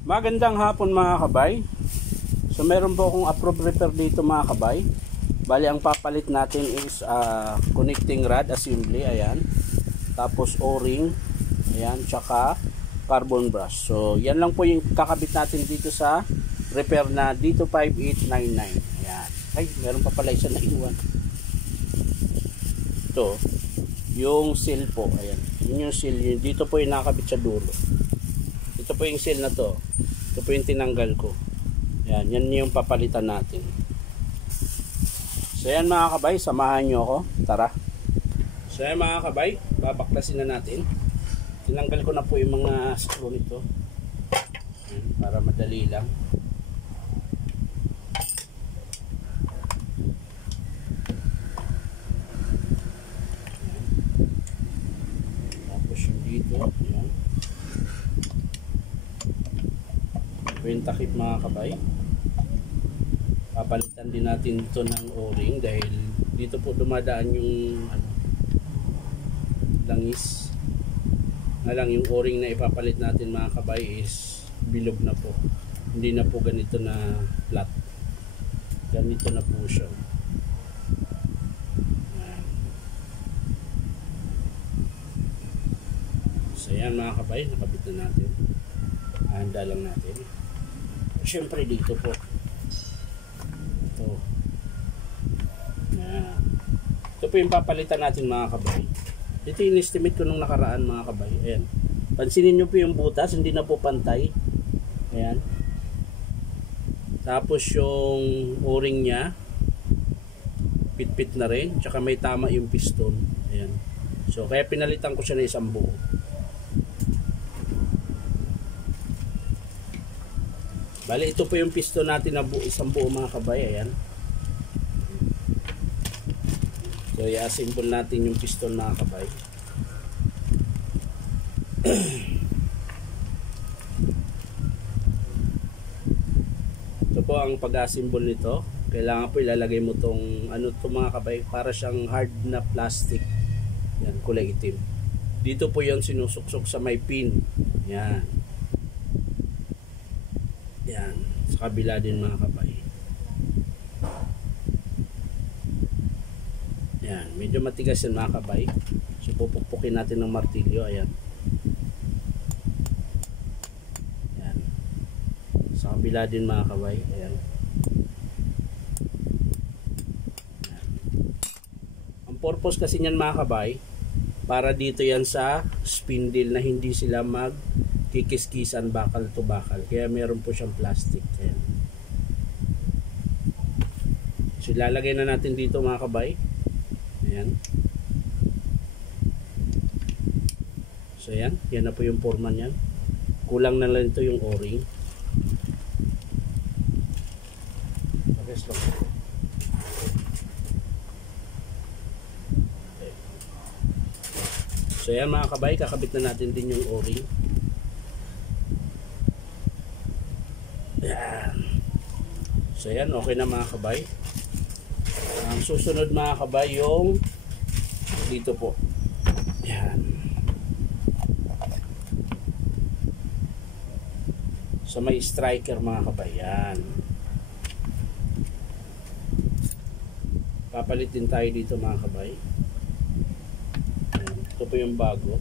Magandang hapon mga kabay. So meron po akong approved repair dito mga kabay. Bali ang papalit natin is connecting rod assembly, ayan. Tapos o-ring, ayan, tsaka carbon brush. So yan lang po yung kakabit natin dito sa repair na dito 5899. Ayan. Ay, meron pa pala isa na iwan. Ito, yung seal po, ayan. Yun yung seal, yun. Dito po yung nakabit sa dulo. Ito po yung seal na to. Ito po yung tinanggal ko. Yan, yan yung papalitan natin. So yan mga kabay, samahan nyo ako. Tara. So yan mga kabay, babaklasin na natin. Tinanggal ko na po yung mga screw nito. Yan, para madali lang. Yan. Tapos yung dito, yan. Yung takip mga kabay, papalitan din natin ito ng o-ring dahil dito po dumadaan yung langis na lang. Yung o-ring na ipapalit natin mga kabay is bilog na po, hindi na po ganito na flat, ganito na po siya. So yan mga kabay, nakabit na natin. Handa lang natin. Siyempre dito po ito. Yan. Ito po yung papalitan natin mga kabay. Ito yung estimate ko nung nakaraan mga kabay. Ayan. Pansinin nyo po yung butas, hindi na po pantay. Ayan. Tapos yung o-ring nya pit-pit na rin, tsaka may tama yung piston. Ayan. So kaya pinalitan ko siya na isang buo. Bali, ito po yung piston natin na isang buo mga kabay. Ayan. So, i-assemble natin yung piston mga kabay. Ito po ang pag-assemble nito. Kailangan po ilalagay mo tong ano to mga kabay, para siyang hard na plastic. Yan, kulay itim. Dito po yung sinusuksok sa may pin. Yan. Yan, sa kabila din mga kabay. Yan, medyo matigas yan mga kabay. So pupukpukin natin ng martilyo. Ayan. Yan. Sa kabila din mga kabay. Ayan. Yan. Ang purpose kasi niyan mga kabay, para dito yan sa spindle na hindi sila kikis-kisan bakal to bakal, kaya meron po siyang plastic. Ayan. So ilalagay na natin dito mga kabay. Ayan. So ayan, yan na po yung forma niyan. Kulang na lang ito yung o-ring. Okay, so ayan mga kabay, kakabit na natin din yung o-ring. Ayan. So yan, okay na mga kabay. Ang susunod mga kabay yung dito po. Ayan. So may striker mga kabay. Ayan. Papalit din tayo dito mga kabay. Ayan. Ito po yung bago.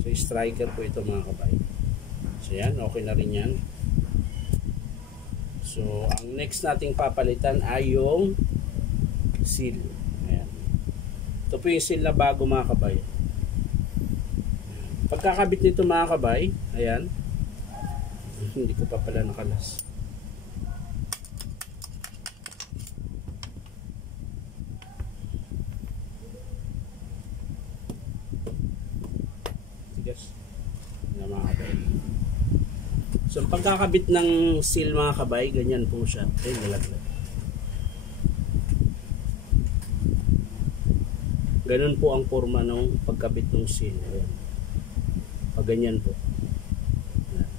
So striker po ito mga kabay. So yan, okay na rin yan. So ang next nating papalitan ay yung seal. Ayan. Ito po yung seal na bago mga kabay. Pagkakabit nito mga kabay, ayan. Hindi ko pa pala nakalas. Tigas. Ayan mga kabay. So pagkakabit ng seal mga kabay, ganyan po siya. Ay, nalaglag. Ganun po ang forma ng pagkabit ng seal. Ayan. Pag ganyan po. Ayan.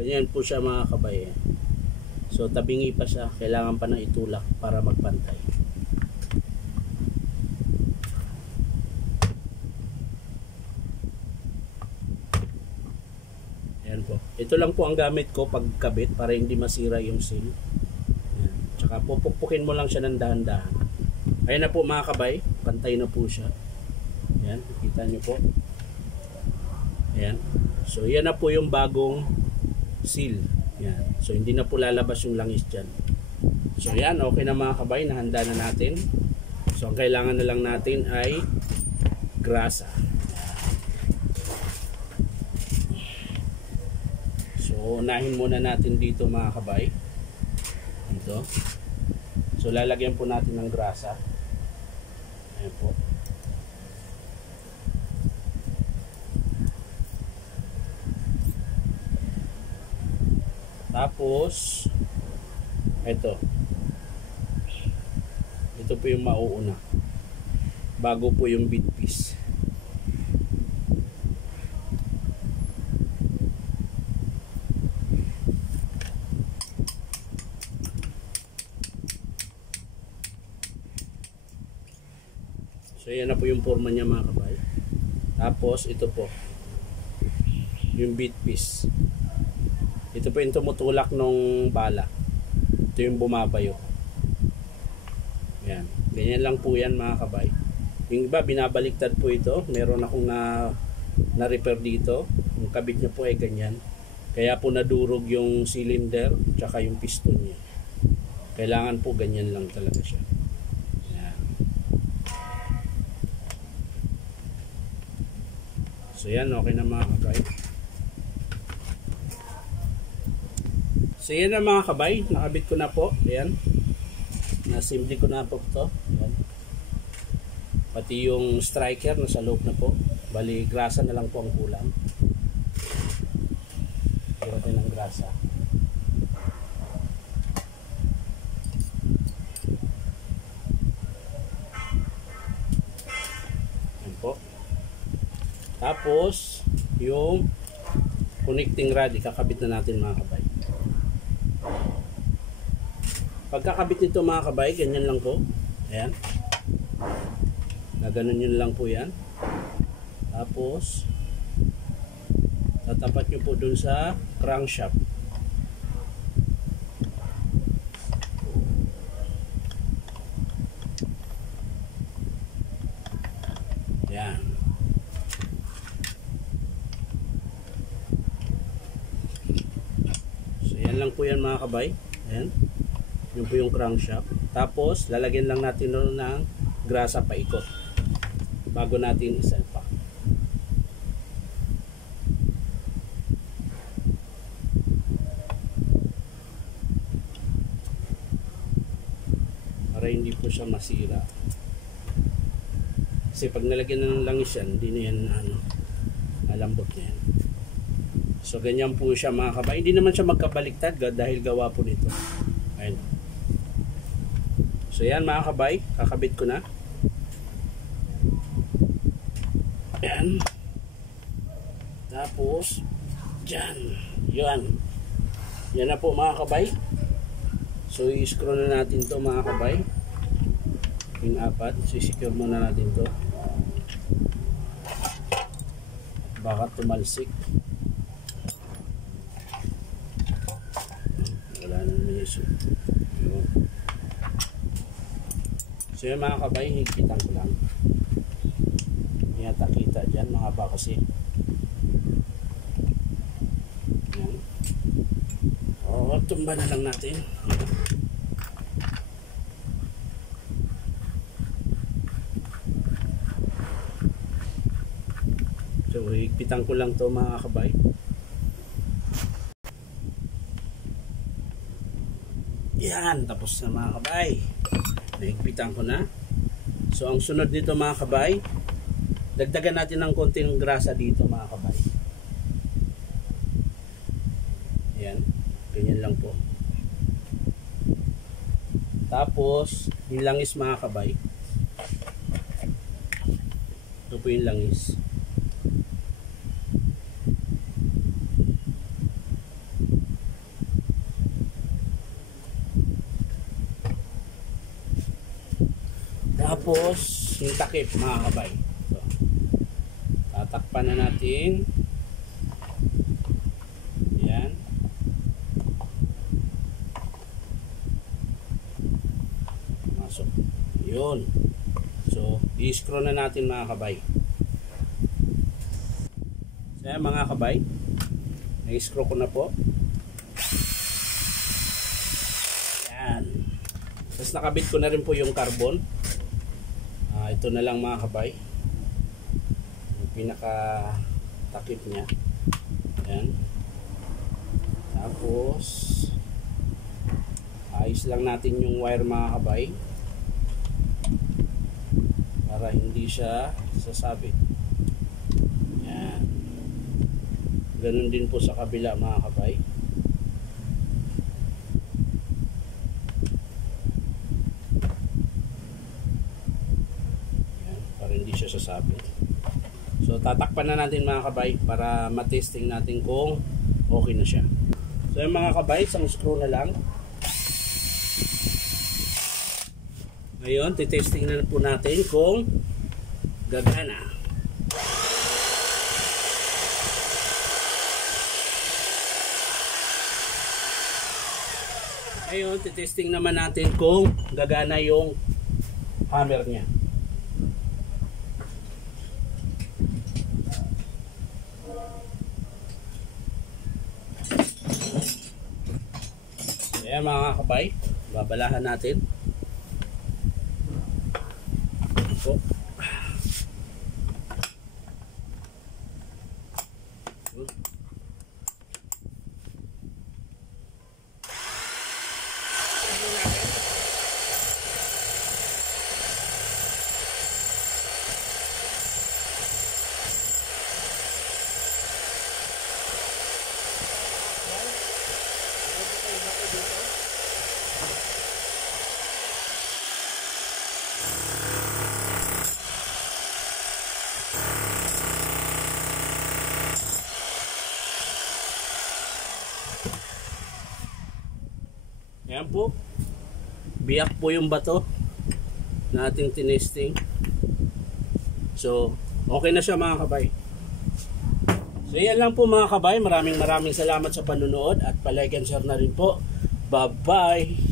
Ganyan po siya mga kabay. So tabingi pa siya, kailangan pa ng itulak para magpantay. Ayan po. Ito lang po ang gamit ko pagkabit para hindi masira yung seal. Ayan. Tsaka pupukpukin mo lang siya ng dahan-dahan. Ayan na po mga kabay, pantay na po siya. Ayan, kita nyo po. Ayan. So yan na po yung bagong seal. Ayan. So hindi na po lalabas yung langis dyan. So yan, okay na mga kabay, nahanda na natin. So ang kailangan na lang natin ay grasa. So unahin muna natin dito mga kabay. Dito. So lalagyan po natin ng grasa. Ayan po. Tapos ito po yung mauuna bago po yung bit piece. So yan na po yung forma niya mga kabay. Tapos ito po yung bit piece. Ito po yung tumutulak ng bala. Ito yung bumabayo. Yan. Ganyan lang po yan mga kabay. Yung iba binabaliktad po ito. Meron akong na-repair dito. Yung kabit niya po ay ganyan. Kaya po nadurog yung cylinder tsaka yung piston niya. Kailangan po ganyan lang talaga siya. Yan. So yan, okay na mga kabay. So yan na mga kabay, nakabit ko na po. Ayan. Nasimple ko na po ito. Ayan. Pati yung striker nasa loob na po. Bali, grasa na lang po ang kulang. Gawin natin ng grasa. Ayan po. Tapos, yung connecting rod, ikakabit na natin mga kabay. Pagkakabit nito mga kabay, ganyan lang po. Ayan. Naganon yun lang po yan. Tapos, tatapat nyo po dun sa crankshaft. Ayan. So, yan lang po yan mga kabay. Ayan. Yun po yung crankshaft. Tapos, lalagyan lang natin nun ng grasa paikot bago natin isalpak. Para hindi po siya masira. Kasi pag nalagyan ng langis yan, hindi na yan malambot na yan. So, ganyan po siya mga kabay. Hindi naman siya magkabaliktad dahil gawa po nito. Ayun. So yan mga kabay, kakabit ko na. Yan. Tapos dyan. Yan. Yan na po mga kabay. So i-screw na natin to mga kabay. Yung apat. So i-secure muna natin to. Baka tumalsik. Wala naman yung so yung mga kabay, higpitan ko lang. Hindi yata kita dyan, mahaba kasi. Yan. O, tumba na lang natin. So higpitan ko lang to mga kabay. Yan, tapos na mga kabay. Nahigpitan ko na. So ang sunod nito mga kabay, dagdagan natin ng konting grasa dito mga kabay. Yan, ganyan lang po. Tapos yung langis mga kabay, ito po yung langis. Tapos yung takip mga kabay. So, tatakpan na natin. Yan. Masok. Yun. So, i-screw na natin mga kabay. So, yan mga kabay. Na-screw ko na po. Yan. Tapos nakabit ko na rin po yung carbon. Ito na lang mga kabay. Yung pinaka takip niya. Yan. Tapos ayos lang natin yung wire mga kabay. Para hindi siya sasabit. Yan. Ganun din po sa kabila mga kabay. Yan. Para hindi siya sasabit. So tatakpan na natin mga kabay para matesting natin kung okay na siya. So yung mga kabay, isang screw na lang. Ngayon, titesting na po natin kung gagana. Ngayon, titesting naman natin kung gagana yung hammer niya. Ayan mga kabay, babalahan natin. So, ayan po, biyak po yung bato na ating tinesting. So, okay na siya mga kabay. So, yan lang po mga kabay. Maraming salamat sa panunood at palike and share na rin po. Bye-bye!